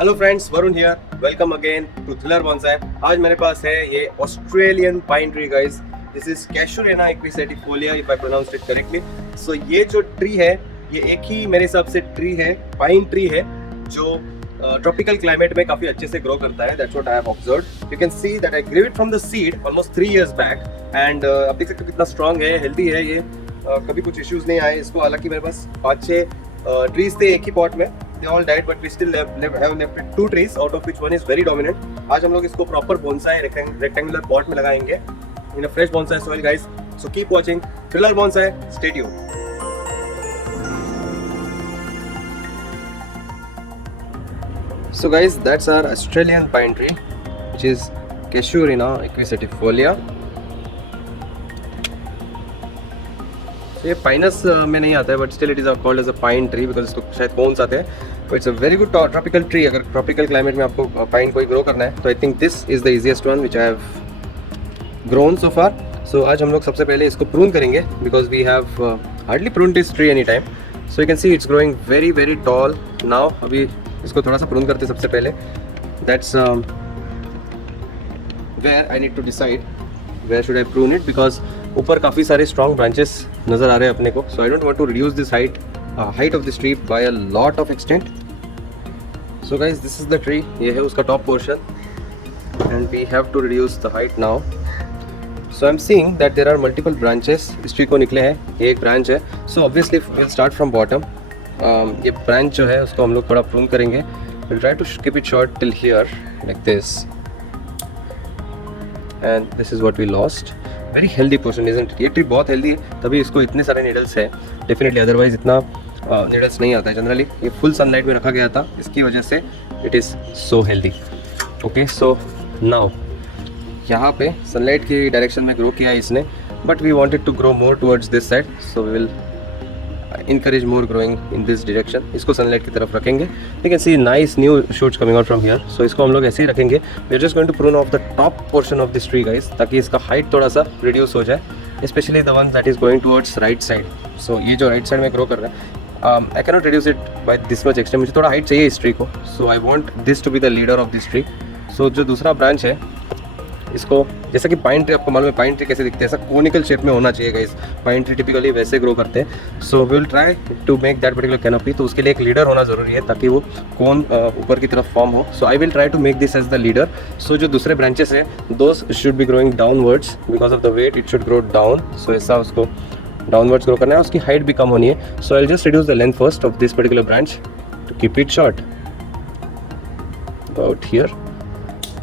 Hello friends, Varun here. Welcome again to thriller bonsai. आज मेरे पास है ये Australian pine tree guys. This is casuarina equisetifolia if I pronounce it correctly. So ये जो ट्री है ये एक ही मेरे हिसाब से ट्री है, पाइन ट्री है, जो ट्रॉपिकल क्लाइमेट में काफी अच्छे से ग्रो करता है। That's what I have observed. You can see that I grew it from the seed almost 3 years back and आप देख सकते हो कितना स्ट्रांग है, हेल्दी है ये। कभी कुछ इश्यूज नहीं आए इसको। हालांकि मेरे पास 5-6 ट्रीज थे एक ही पॉट में। They all died, but we still have left 2 trees, out of which one is very dominant. आज हम लोग इसको प्रॉपर बोनसाई रेक्टेंगुलर पॉट में लगाएंगे in a fresh bonsai soil, guys. So keep watching Thriller Bonsai. Stay tuned. So guys, that's our Australian pine tree, which is Casuarina equiseटिफोलिया. ये पाइनस में नहीं आता है, but still it is called as a pine tree because इसको शायद cones आते हैं। तो it's a very good tropical tree. अगर ट्रॉपिकल क्लाइमेट में आपको पाइन कोई ग्रो करना है तो I think this is the easiest one which I have grown so far. So आज हम लोग सबसे पहले इसको प्रून करेंगे because we have hardly pruned this tree any time. So you can see it's growing very very tall now. अभी इसको थोड़ा सा प्रून करते सबसे पहले। That's where I need to decide where should I prune it because ऊपर काफ़ी सारे स्ट्रॉन्ग ब्रांचेस नज़र आ रहे हैं अपने को। So I don't want to reduce this height of this tree by a lot of extent. So guys, this is the tree. ये है उसका top portion and we have to reduce the height now. So I am seeing that there are multiple branches इस tree को निकले हैं। ये एक branch है। So obviously will start from bottom. ये ब्रांच जो है उसको हम लोग थोड़ा प्रून करेंगे। Will try to keep it short till here like this and this is what we lost. Very healthy portion isn't it? ये ट्री बहुत हेल्दी है, तभी इसको इतने सारे नीडल्स है डेफिनेटली। अदरवाइज इतना नीडल्स नहीं आता है जनरली। ये फुल सनलाइट में रखा गया था, इसकी वजह से it is so healthy. Okay, so now यहाँ पे सनलाइट की डायरेक्शन में ग्रो किया है इसने, but we wanted to grow more towards this side. So we will encourage more growing in this direction. इसको सनलाइट की तरफ रखेंगे। You can see nice new shoots coming out from here. So इसको हम लोग ऐसे ही रखेंगे। We are just going to prune off the top portion of this tree, guys, ताकि इसका हाइट थोड़ा सा रिड्यूस हो जाए, especially the one that is going towards right side. So ये जो राइट साइड में ग्रो कर रहा है, I cannot reduce it by this much extent. मुझे थोड़ा हाइट चाहिए इस ट्री को। So I want this to be the leader of this tree. So जो दूसरा ब्रांच है इसको, जैसा कि पाइन ट्री आपको मालूम है पाइन ट्री कैसे दिखते हैं, ऐसा कोनिकल शेप में होना चाहिए गाइस। पाइन ट्री टिपिकली वैसे ग्रो करते हैं। So we will try to make that particular canopy. तो उसके लिए एक लीडर होना ज़रूरी है ताकि वो कोन ऊपर की तरफ फॉर्म हो। So I will try to make this as the leader. So जो दूसरे ब्रांचेस हैं those should be growing downwards because of the weight, it should grow down. So ऐसा उसको डाउनवर्ड्स ग्रो करना है, उसकी हाइट भी कम होनी है। So I will just reduce the length first of this particular branch to keep it short about here.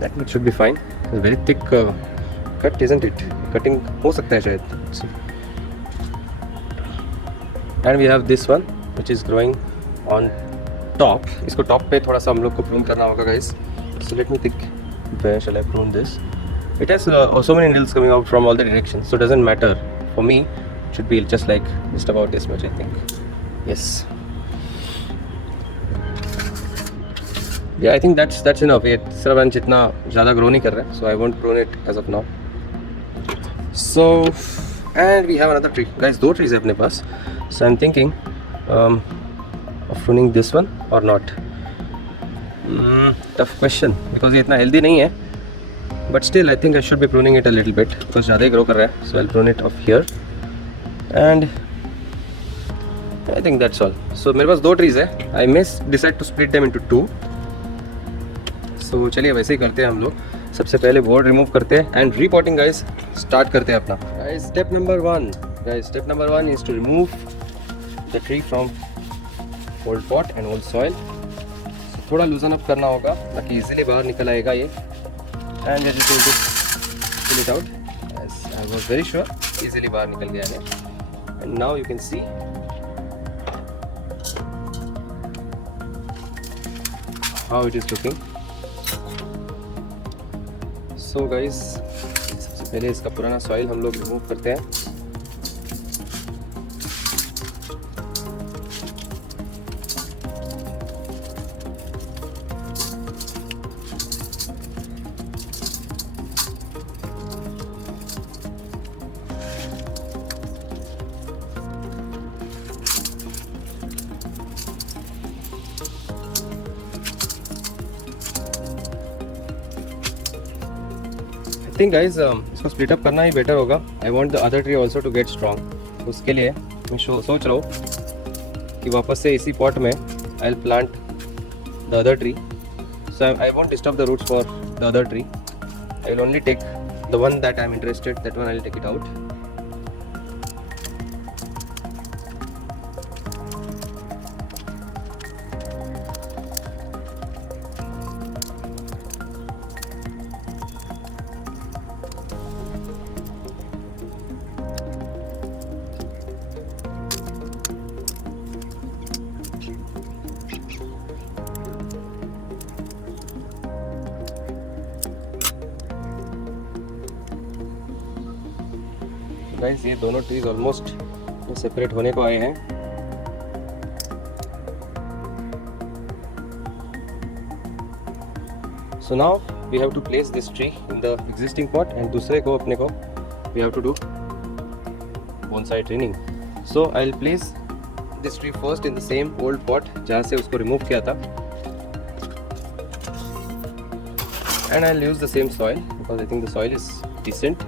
That it should be fine. Very thick cut isn't it? Cutting हो सकता है शायद। And we have this one which is growing on top. इसको top पे थोड़ा सा हम लोग को प्रून करना होगा guys. So let me think where shall I prune this. It has so many needles coming out from all the directions, so it doesn't matter for me. It should be just like just about this much, I think. Yes. Yeah, I think that's enough. ये तीसरा ब्रांच इतना ज़्यादा ग्रो नहीं कर रहा है, so I won't prune it as of now. So and we have another tree, guys. 2 trees है अपने पास. So I'm thinking of pruning this one or not. Tough question because ये इतना healthy नहीं है, but still I think I should be pruning it a little bit because ज़्यादा ही grow कर रहा है. So I'll prune it off here and I think that's all. So मेरे पास 2 trees है. I may decide to split them into 2. So चलिए वैसे ही करते हैं हम लोग। सबसे पहले बोर्ड रिमूव करते हैं एंड रीपॉटिंग गाइस स्टार्ट करते हैं अपना। Guys step number 1 is to remove the tree from old pot and old soil. थोड़ा लूजन अप करना होगा ताकि इजीली बाहर निकल आएगा ये। And just going to pull it out. Yes, I was very sure easily बाहर निकल गया है। And now you can see how it is looking. So guys, सबसे पहले इसका पुराना सॉइल हम लोग रिमूव करते हैं। थिंक गाइज इसको स्प्लिट अप करना ही बेटर होगा. I want the other tree also to get strong. उसके लिए मैं सोच रहा हूँ कि वापस से इसी पॉट में I will plant the other tree. So I won't disturb the roots for the other tree. I will only take the one that I am interested, that one I will take it out. Guys ये दोनों trees almost separate होने को आए हैं. So now we have to place this tree in the existing pot and दूसरे को अपने को we have to do bonsai training. So I will place this tree first in the same old pot जहाँ से उसको remove किया था, and I will use the same soil because I think the soil is decent.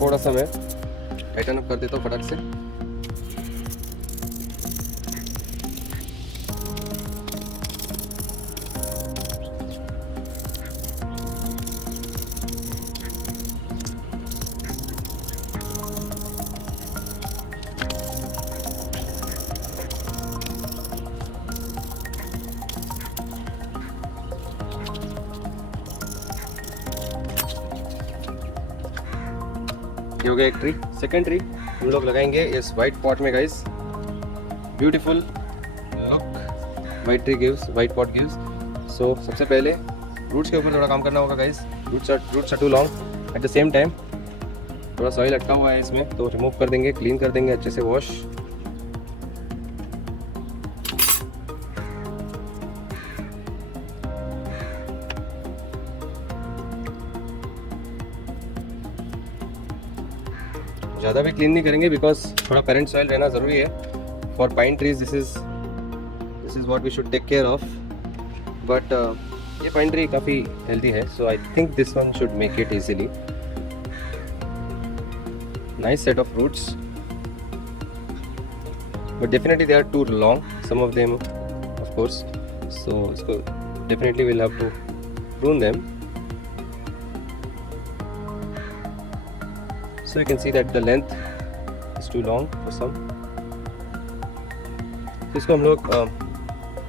थोड़ा सा मैं Titan up कर देता हूँ फटाक से. ये हो गया एक ट्री. सेकेंड ट्री हम लोग लगाएंगे इस वाइट पॉट में guys. Beautiful look white tree gives, white pot gives. So सबसे पहले रूट्स के ऊपर थोड़ा काम करना होगा guys. Roots are too long. At the same time थोड़ा सॉइल अटका हुआ है इसमें, तो रिमूव कर देंगे, क्लीन कर देंगे अच्छे से, वॉश. ज़्यादा भी क्लीन नहीं करेंगे बिकॉज थोड़ा पेरेंट सॉइल रहना ज़रूरी है for pine trees. This is what we should take care of. But ये पाइन ट्री काफ़ी हेल्दी है, so I think this one should make it easily. Nice set of roots, but definitely they are too long, some of them of course. So इसको definitely will have to prune them. So you can see that the length is too long for some. तो इसको हम लोग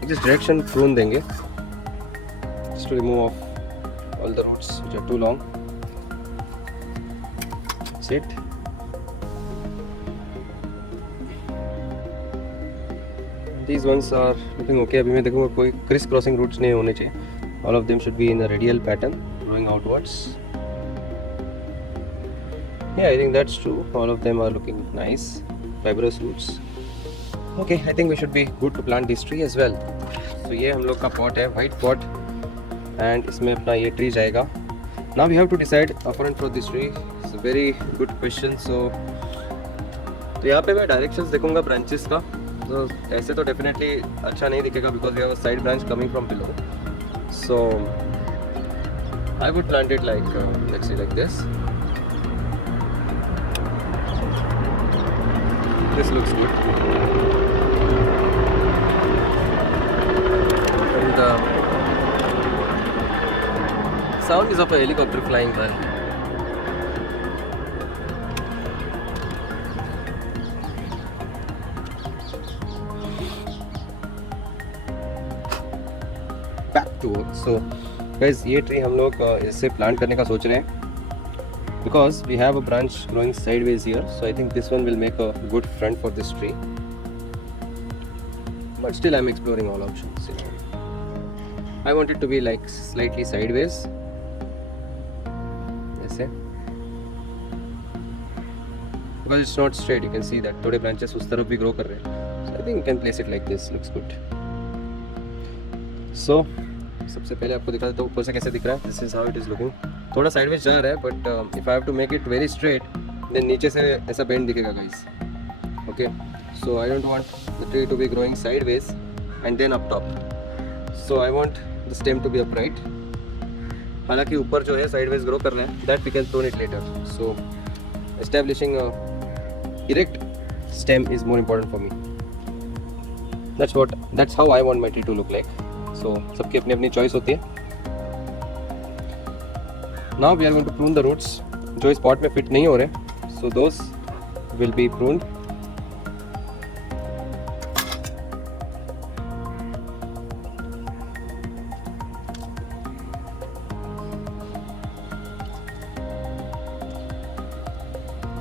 this direction prune देंगे just to remove off all the roots which are too long. That's it. These ones are looking okay. अभी मैं देखूँगा कोई criss crossing roots नहीं होने चाहिए. All of them should be in a radial pattern growing outwards. Yeah, I think that's true. All of them are looking nice, fibrous roots. Okay, I think we should be good to plant this tree as well. So ये हम लोग का pot है, white pot, and इसमें अपना ये tree जाएगा. Now we have to decide upfront for this tree. It's a very good question. So यहाँ पे मैं directions देखूँगा branches का. तो ऐसे तो definitely अच्छा नहीं दिखेगा because we have a side branch coming from below. So I would plant it like let's say like this. This looks good. And noise of a helicopter flying by. Back to work. So guys, ये ट्री हम लोग इससे प्लांट करने का सोच रहे हैं because we have a branch growing sideways here, so I think this one will make a good front for this tree. But still I'm exploring all options. I want it to be like slightly sideways. ऐसे. Because it's not straight, you can see that थोड़े branches उस तरफ भी grow कर रहे हैं. So I think you can place it like this. Looks good. So सबसे पहले आपको दिखा देता हूँ ऊपर से कैसे दिख रहा है. This is how it is looking. थोड़ा sideways जा रहा है, but if I have to make it very straight, then नीचे से ऐसा bend दिखेगा guys. Okay. So I don't want the tree to be growing sideways and then up top. So I want the stem to be upright. हालांकि ऊपर जो है sideways grow कर रहे हैं, that we can prune it later. So establishing a erect stem is more important for me. That's how I want my tree to look like. So सबकी अपनी अपनी choice होती है. Now we are going to prune the roots जो इस pot में fit नहीं हो रहे. So those will be pruned.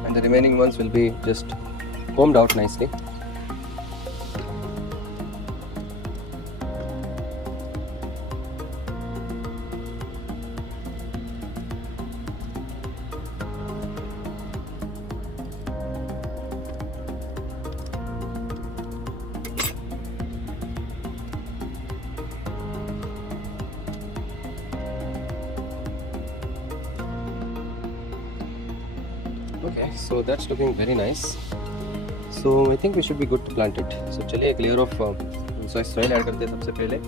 And the remaining ones will be just combed out nicely. Okay, so that's looking very nice. So I think we should be good to plant it. So चलिए एक layer of soil add करते हैं सबसे पहले.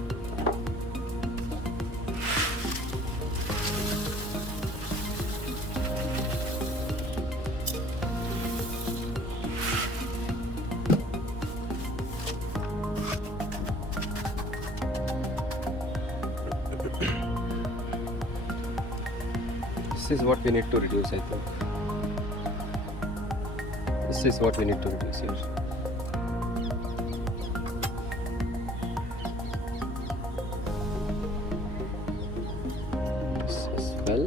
This is what we need to reduce, I think. This is what we need to reduce here. This as well.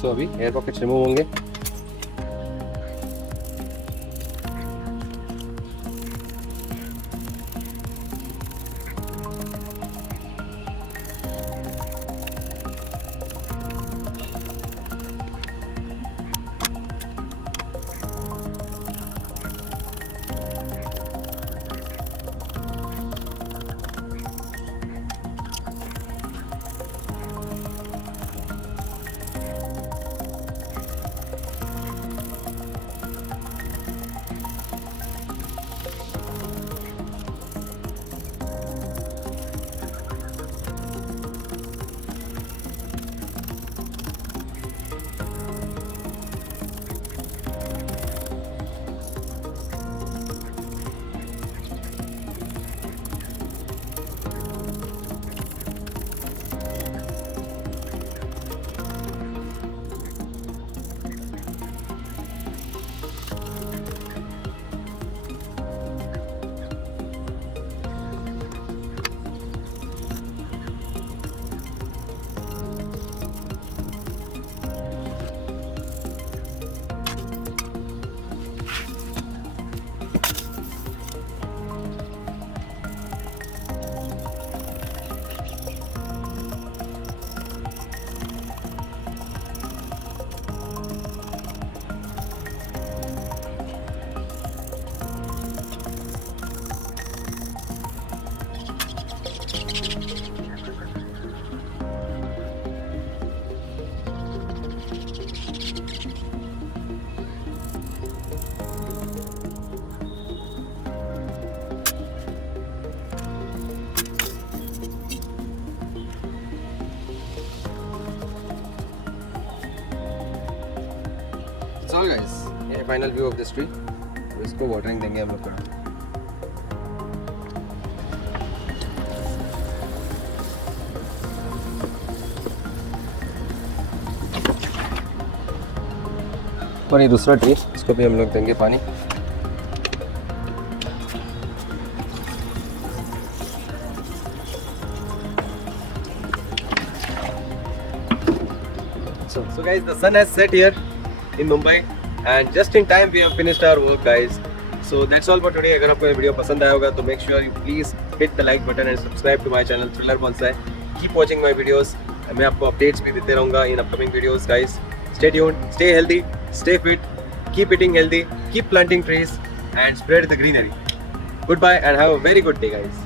So अभी air pockets remove होंगे. All guys, ये final view of this tree. इसको वाटरिंग देंगे हम लोग थोड़ा। और ये दूसरा ट्री, इसको भी हम लोग देंगे पानी। So guys, the sun has set here in Mumbai and just in time we have finished our work guys. So that's all for today. अगर आपको ये वीडियो पसंद आया होगा तो make sure you please hit the like button and subscribe to my channel Thriller Bonsai. Keep watching my videos. मैं आपको updates भी देते रहूँगा in upcoming videos guys. Stay tuned, stay healthy, stay fit, keep eating healthy, keep planting trees and spread the greenery. Goodbye and have a very good day guys.